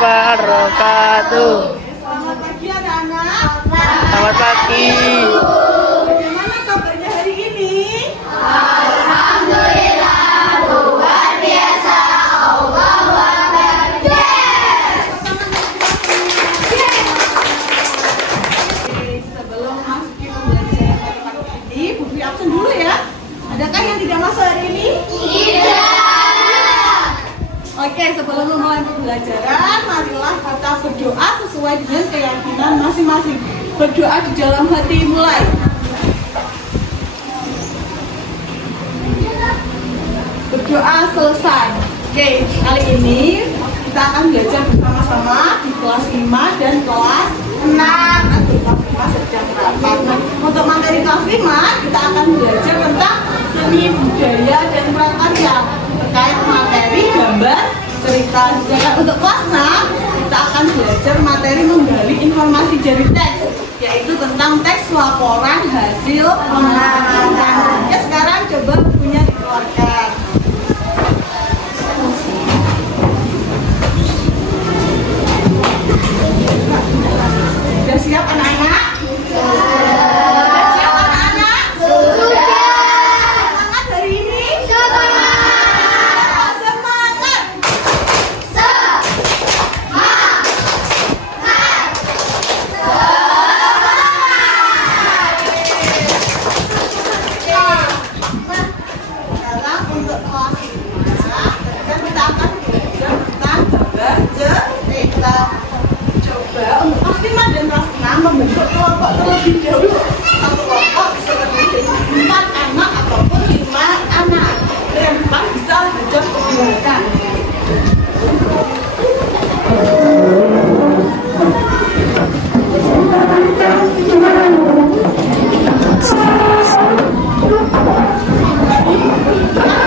wabarakatuh. Selamat pagi anak-anak. Selamat pagi. Bagaimana kabarnya hari ini? Sebelum masuki pembelajaran matematika ini, Bu Fi absen dulu ya. Adakah yang tidak masuk hari ini? Oke, sebelum memulai pembelajaran, marilah kita berdoa sesuai dengan keyakinan masing-masing. Berdoa di dalam hati mulai. Berdoa selesai. Oke, kali ini kita akan belajar bersama-sama di kelas 5 dan kelas 6 atau kelas 5 sedang rapat. Nah, untuk materi kelas 5 kita akan belajar tentang seni budaya dan prakarya terkait materi gambar cerita. Sedangkan untuk kelas 6 kita akan belajar materi menggali informasi dari teks, yaitu tentang teks laporan hasil pengamatan. Ya, sekarang coba bukunya dikeluarkan. Sudah siap anak-anak? Sudah siap anak-anak? Semangat hari ini? Semangat! Sekarang untuk kelas 5, kita akan belajar tentang gambar cerita. Coba untuk kelas 5 dan kelas 6 membentuk kelompok terlebih dahulu. Satu kelompok bisa terdiri dari 4 anak ataupun 5 anak. Yang 4 bisa belajar kegiatan.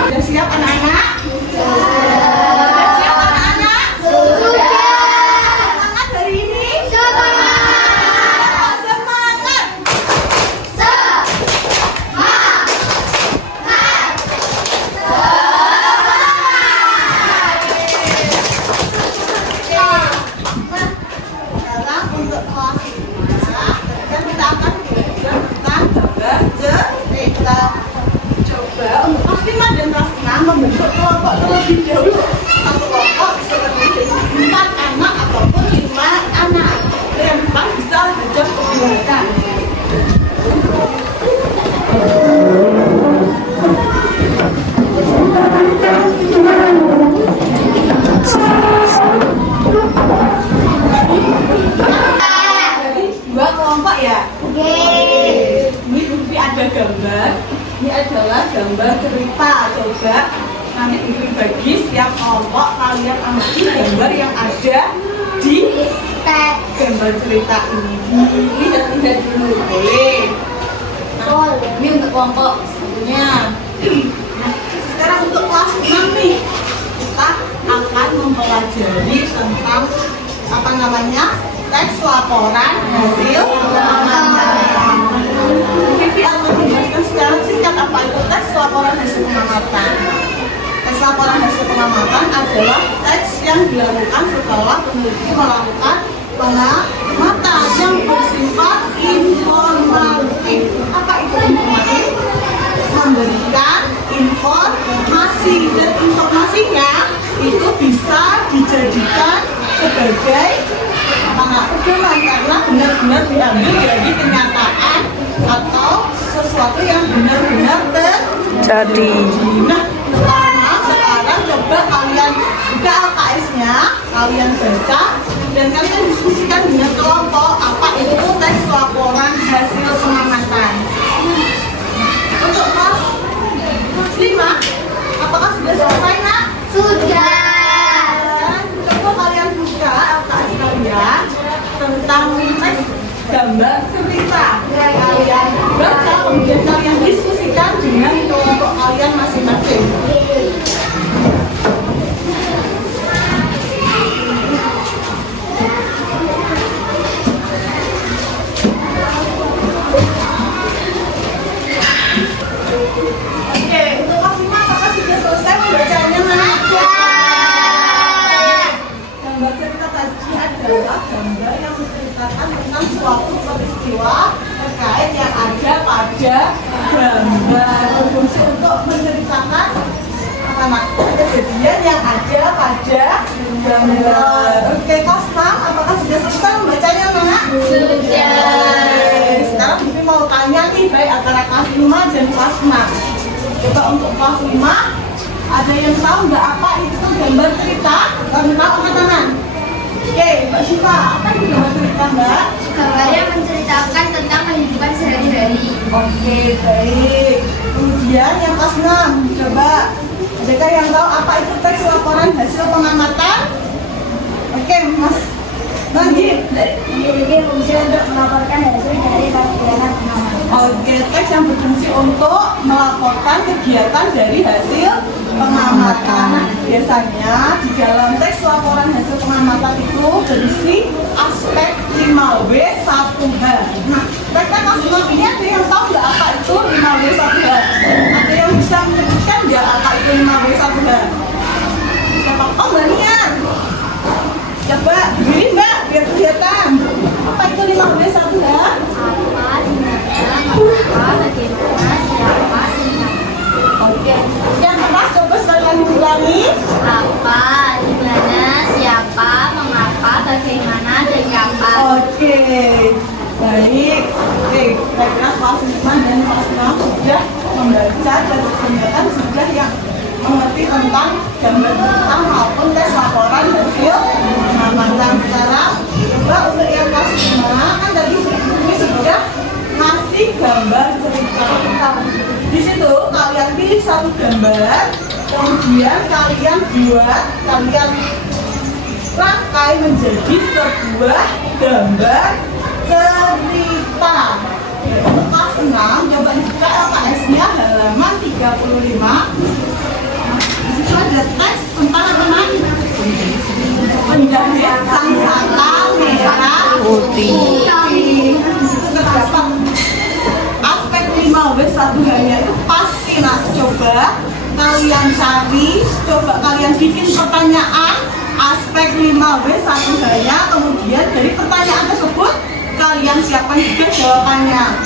Sudah siap anak-anak? Sudah siap anak-anak? Semangat hari ini? Semangat! Sekarang untuk kelas 5, kita akan belajar tentang gambar cerita. Coba untuk kelas 5 dan kelas 6 membentuk kelompok terlebih dahulu. Satu kelompok bisa terdiri dari 4 anak ataupun 5 anak. Yang 4 bisa belajar kegiatan. Jadi 2 kelompok ya? Ini Bukti ada gambar. Ini adalah gambar cerita. Coba nanti Bukti bagi setiap kelompok kalian ambil gambar yang ada di gambar cerita ini. Lihat dulu, boleh. Nah, ini untuk kelompok satunya. Nah, sekarang untuk kelas 6 nih, kita akan mempelajari tentang teks laporan hasil pengamatan. Vivi akan menjelaskan secara singkat apa itu teks laporan hasil pengamatan. Teks laporan hasil pengamatan adalah teks yang dilakukan setelah peneliti melakukan pengamatan yang bersifat informatif. Apa itu informatif? Memberikan informasi, dan informasinya itu bisa dijadikan sebagai pedoman karena benar-benar diambil dari kenyataan atau sesuatu yang benar-benar terjadi. Nah, sekarang coba kalian buka LKS-nya, kalian baca, dan kalian diskusikan dengan kelompok apa itu teks laporan hasil pengamatan. Untuk kelas 5, apakah sudah selesai, Nak? Sudah. Sekarang coba kalian buka LKS kalian tentang teks gambar cerita. Kalian baca, kemudian kalian diskusikan dengan kelompok kalian masing-masing. Oke, untuk kelas 5 apakah sudah selesai membacanya, Nak? Gambar cerita tadi adalah gambar yang menceritakan tentang suatu peristiwa terkait yang ada pada gambar. Berfungsi untuk menceritakan kejadian yang ada pada gambar. Oke, kelas 6, apakah sudah selesai membacanya, Nak? Sudah. Sekarang Bibi mau tanya nih, baik antara kelas 5 dan kelas 6. Coba untuk kelas 5, ada yang tahu nggak apa itu gambar cerita? Kalau tahu angkat tangan. Oke, Mbak Syifa, apa itu gambar cerita, Mbak? Gambar yang menceritakan tentang kehidupan sehari-hari. Oke, baik. Kemudian yang kelas 6, coba. Adakah yang tahu apa itu teks laporan hasil pengamatan? Oke, Mas Najib. Memiliki fungsi untuk melaporkan hasil dari kegiatan pengamatan. Oke, teks yang berfungsi untuk melaporkan kegiatan dari hasil pengamatan. Biasanya di dalam teks laporan hasil pengamatan itu berisi aspek 5W1H. Nah, mereka kelas 6 ini ada yang tahu nggak apa itu 5W1H? Ada yang bisa menyebutkan nggak apa itu 5W1H? Siapa? Oh, Mbak Nian. Coba berdiri Mbak, biar kelihatan. Apa itu 5W1H? Apa, di mana, mengapa, bagaimana, siapa, di mana. Oke, yang keras coba sekali diulangi. Apa, di mana, siapa, mengapa, bagaimana, dan kapan. Oke, baik. Oke, kira-kira kelas 5 dan kelas 6 sudah membaca dan kemudian sudah yang mengerti tentang gambar tentang maupun tes laporan hasil pengamatan. Sekarang coba untuk yang kelas 5 kan tadi ini sudah ngasih gambar cerita. Di situ kalian pilih satu gambar, kemudian kalian rangkai menjadi sebuah gambar cerita. Untuk kelas 6, coba dibuka LKS-nya halaman 35. Di situ ada teks tentang apa, Nak? Penjahit sangsaka merah putih. Di situ terdapat aspek 5W1H-nya itu pasti, Nak. Coba kalian cari, coba kalian bikin pertanyaan aspek 5W1H-nya, kemudian dari pertanyaan tersebut kalian siapkan juga jawabannya.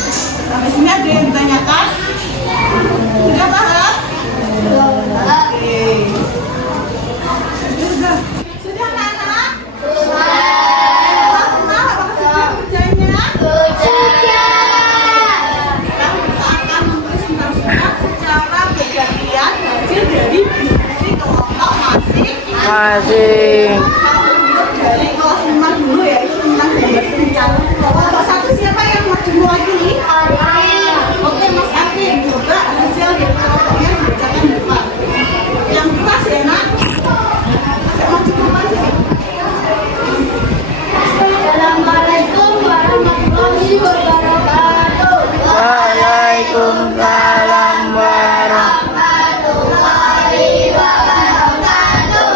Sampai sini ada yang ditanyakan? Sudah paham? Oke. Sudah, anak-anak? Kelas 6, apakah sudah kerjanya? Kita akan mempresentasikan secara bergantian hasil dari diskusi kelompok masing-masing. Dari kelas 5 dulu ya, itu tentang gambar cerita. Kelompok 1 siapa yang maju mewakili? Oke, Mas Afif, coba hasil dari kelompoknya dibacakan depan. Yang keras ya, Nak? Maju ke maju. Assalamualaikum warahmatullahi wabarakatuh. Waalaikumsalam warahmatullahi wabarakatuh.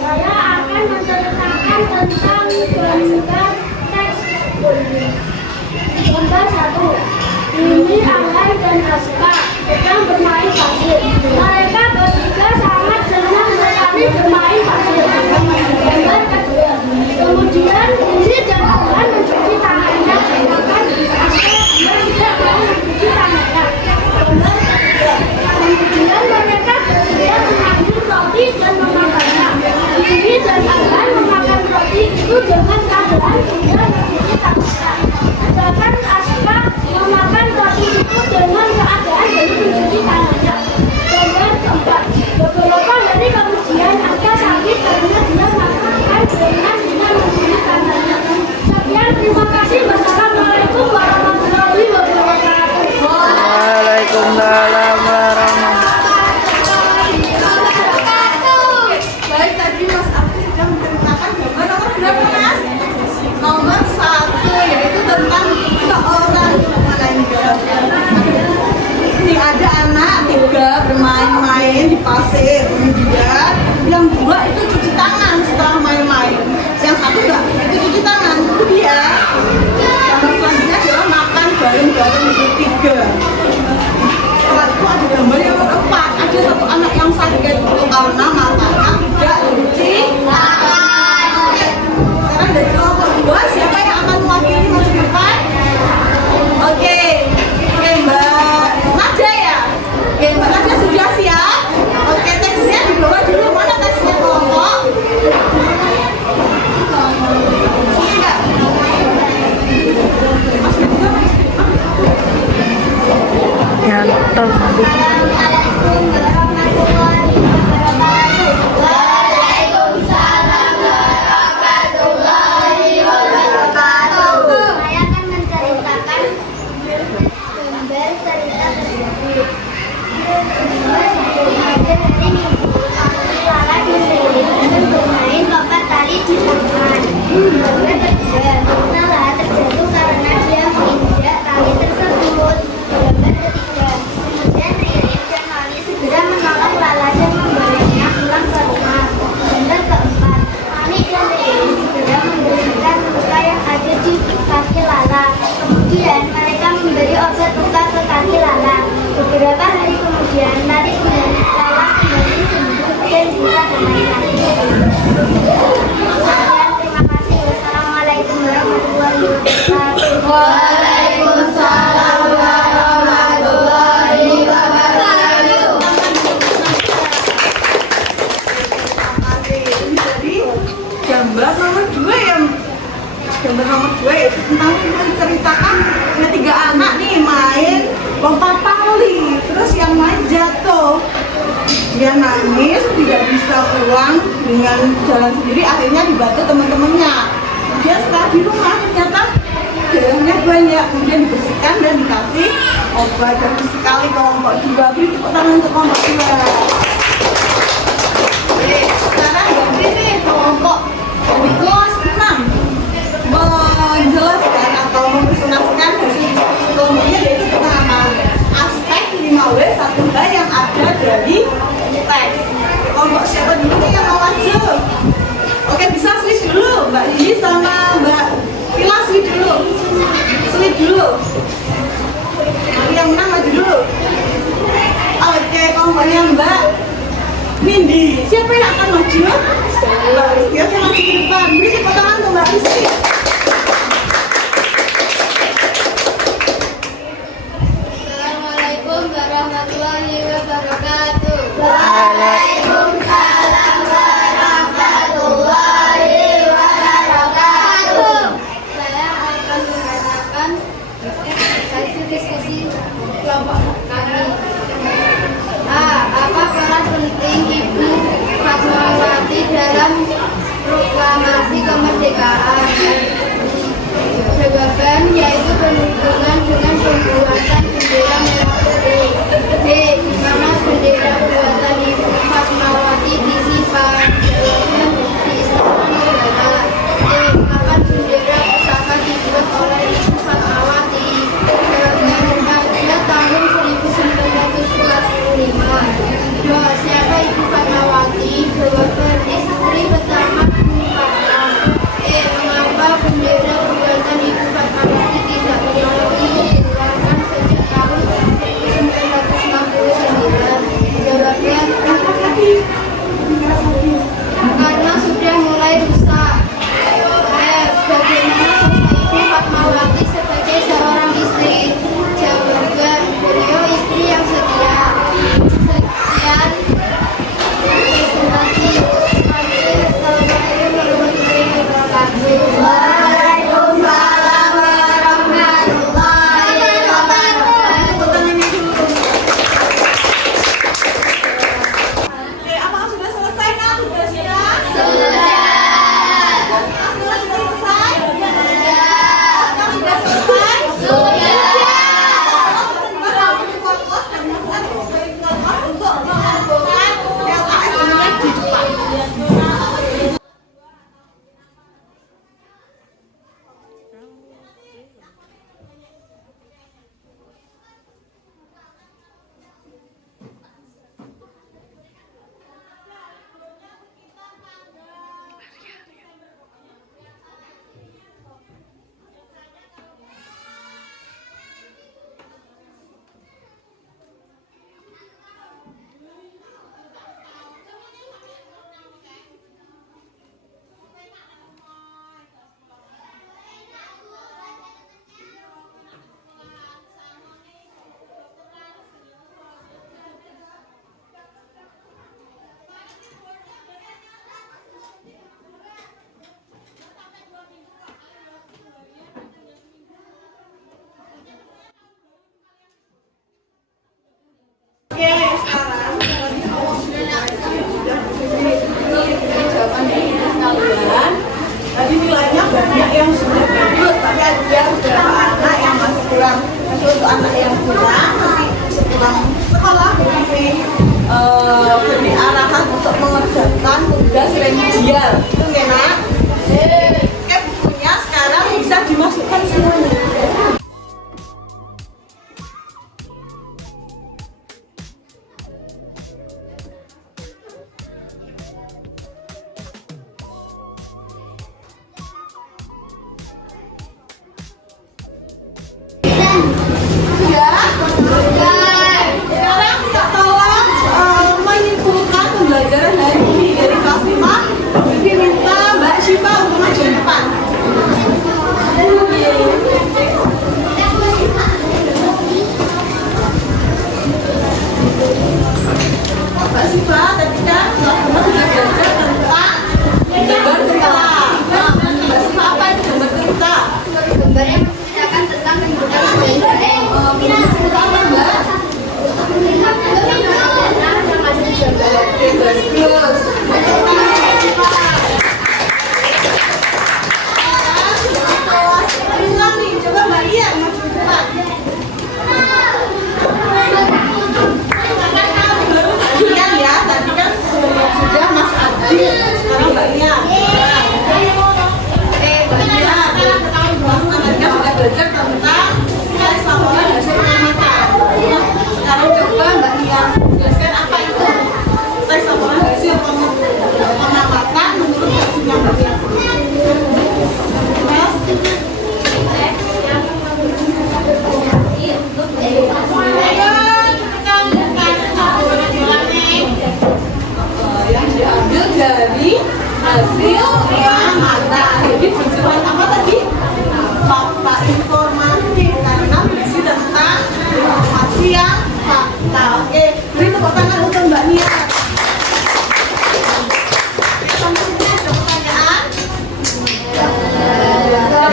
Saya akan menceritakan tentang gambar teks. Gambar 1. Ini Anggan dan Aska sedang bermain pasir. Mereka bertiga sangat senang sekali bermain pasir. Gambar 2. Kemudian Indri dan Anggan mencuci tangannya, sedangkan Aska tidak mau mencuci tangannya. Gambar 3. Kemudian mereka bertiga mengambil roti dan memakannya. Indri dan Anggan memakan roti itu dengan keadaan tidak mencuci tangannya. Sedangkan Aska memakan roti itu dengan keadaan belum mencuci tangannya. Gambar 4. Beberapa hari kemudian Aska sakit karena dia makan dengan tidak mencuci tangannya. Sekian, terima kasih. Wassalamualaikum warahmatullahi wabarakatuh. Waalaikumsalam warahmatullahi Baik, tadi Mas Afif sudah menceritakan gambar nomor berapa, Mas? Nomor 1, yaitu tentang seorang ini ada anak 3 bermain-main di pasir. Kemudian yang 2 itu cuci tangan setelah main-main. Yang 1 enggak, itu cuci tangan. Itu dia. Gambar selanjutnya adalah makan bareng-bareng itu 3. Setelah itu ada gambar yang keempat. Ada satu anak yang sakit karena matanya tidak cuci tangan. Sekarang dari Sugianto. Assalamualaikum warahmatullahi wabarakatuh. Waalaikumsalam warahmatullahi wabarakatuh. Saya akan menceritakan gambar cerita tersebut. Pada hari Minggu, Lala dan Lili sedang bermain lompat tali di taman. Gambar kedua, Nala terjatuh karena dia menginjak tali tersebut. Gambar ketiga, kemudian Ririn dan Lali segera menolong Lala dan membawanya pulang ke rumah. Gambar keempat, Lali dan Ririn segera membersihkan luka yang ada di kaki Lala. Kemudian mereka memberi obat luka ke kaki Lala. Beberapa hari kemudian, Lala kembali sembuh dan bisa bermain lagi. Sekian, terima kasih. Wassalamualaikum warahmatullahi wabarakatuh. Waalaikumsalam warahmatullahi wabarakatuh. Jadi gambar nomor 2 yang itu tentang menceritakan ada 3 anak nih main lompat tali, terus yang main jatuh, dia nangis tidak bisa pulang dengan jalan sendiri, akhirnya dibantu teman-temannya. Dia setelah di rumah ternyata darahnya banyak, kemudian dibersihkan dan dikasih obat. Bagus sekali kelompok 2, beri tepuk tangan untuk kelompok 2. Oke, sekarang ganti nih kelompok dari kelas 6 menjelaskan atau mempresentasikan hasil kelompoknya, yaitu tentang aspek 5W 1H yang ada dari teks. Kelompok siapa dulu nih yang mau maju? Oke, bisa switch dulu, Mbak Lili sama Mbak Pila, switch dulu. Switch dulu. Nanti yang menang maju dulu. Oke, kelompoknya Mbak Nindi. Siapa yang akan maju? Mbak Rizky, oke, maju ke depan. Beri tepuk tangan untuk Mbak Rizky. Assalamualaikum warahmatullahi wabarakatuh. Waalaikumsalam warahmatullahi wabarakatuh. Saya akan mengatakan hasil diskusi kelompok kami. Apa peran penting Ibu Fatmawati dalam proklamasi kemerdekaan? Jawaban yaitu berhubungan dengan pembuatan bendera merah putih. B. Di mana bendera buatan Ibu Fatmawati disimpan? Jawaban di Istana Negara. C. Kapan bendera pusaka dibuat oleh Ibu Fatmawati? Jawaban pada tahun 1945. 2. Siapa Ibu Fatmawati? Jawaban istri pertama Bung Karno. E. Mengapa bendera buatan Ibu Fatmawati tidak pernah lagi digunakan sejak tahun Tadi nilainya banyak yang sudah lulus, tapi ada beberapa anak yang masih kurang. Tapi untuk anak yang kurang, nanti sepulang sekolah beri arahan untuk mengerjakan tugas remedial. Itu ya nak? Oke, bukunya sekarang bisa dimasukkan semuanya. Ya, sekarang kita tolong menyimpulkan pembelajaran hari ini dari kelas 5. Jadi minta Mbak Syifa untuk maju ke depan. Mbak Syifa, tadi kan kelas 5 sudah belajar tentang gambar cerita. Mbak Syifa, apa itu gambar cerita? Gambarnya menceritakan tentang kehidupan sehari-hari. Cerita apa Mbak? Oke, bagus. Coba Mbak Iya maju depan. Bagian ya, tadi kan sudah Mas Adi, sekarang Mbak Iya. Mas Adi sudah belajar tentang tes laporan hasil pengamatan. Sekarang coba Mbak Iya jelaskan apa itu tes laporan hasil pengamatan menurut versinya Mbak Iya. Yang diambil dari hasil pengamatan. Jadi bersifat apa tadi? Fakta informatif karena berisi tentang informasi yang fakta. Oke, beri tepuk tangan untuk Mbak Nia. Selanjutnya ada pertanyaan?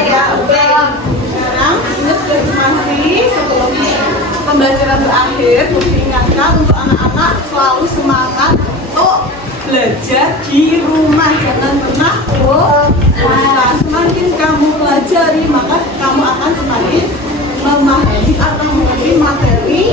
Ya, oke. Sekarang ingat informasi sebelum pembelajaran berakhir, diingatkan untuk anak-anak selalu semangat untuk belajar di rumah. Jangan pernah bosan. Semakin kamu pelajari, maka kamu akan semakin memahami atau mengerti materi